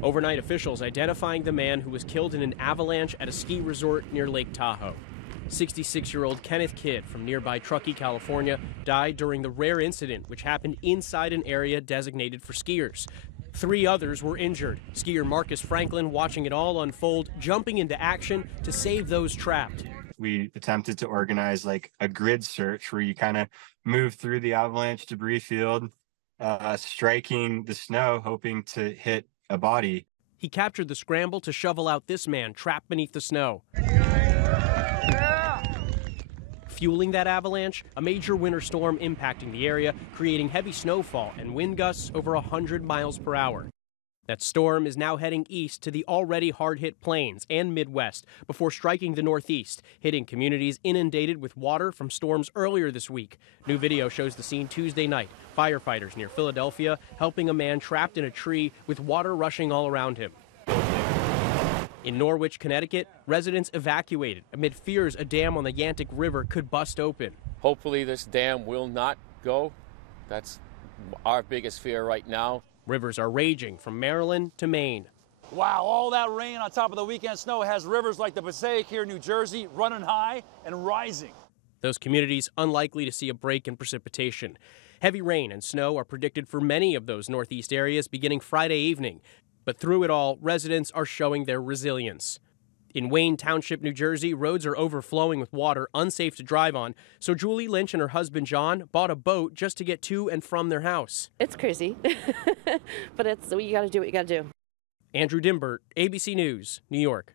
Overnight officials identifying the man who was killed in an avalanche at a ski resort near Lake Tahoe. 66-year-old Kenneth Kidd from nearby Truckee, California, died during the rare incident which happened inside an area designated for skiers. 3 others were injured. Skier Marcus Franklin watching it all unfold, jumping into action to save those trapped. We attempted to organize like a grid search where you kind of move through the avalanche debris field, striking the snow, hoping to hit a body. He captured the scramble to shovel out this man trapped beneath the snow. Fueling that avalanche, a major winter storm impacting the area, creating heavy snowfall and wind gusts over 100 miles per hour. That storm is now heading east to the already hard-hit plains and Midwest before striking the Northeast, hitting communities inundated with water from storms earlier this week. New video shows the scene Tuesday night. Firefighters near Philadelphia helping a man trapped in a tree with water rushing all around him. In Norwich, Connecticut, residents evacuated amid fears a dam on the Yantic River could bust open. Hopefully this dam will not go. That's our biggest fear right now. Rivers are raging from Maryland to Maine. Wow, all that rain on top of the weekend snow has rivers like the Passaic here in New Jersey running high and rising. Those communities unlikely to see a break in precipitation. Heavy rain and snow are predicted for many of those northeast areas beginning Friday evening. But through it all, residents are showing their resilience. In Wayne Township, New Jersey, roads are overflowing with water, unsafe to drive on. So Julie Lynch and her husband John bought a boat just to get to and from their house. It's crazy, but you got to do what you got to do. Andrew Dimbert, ABC News, New York.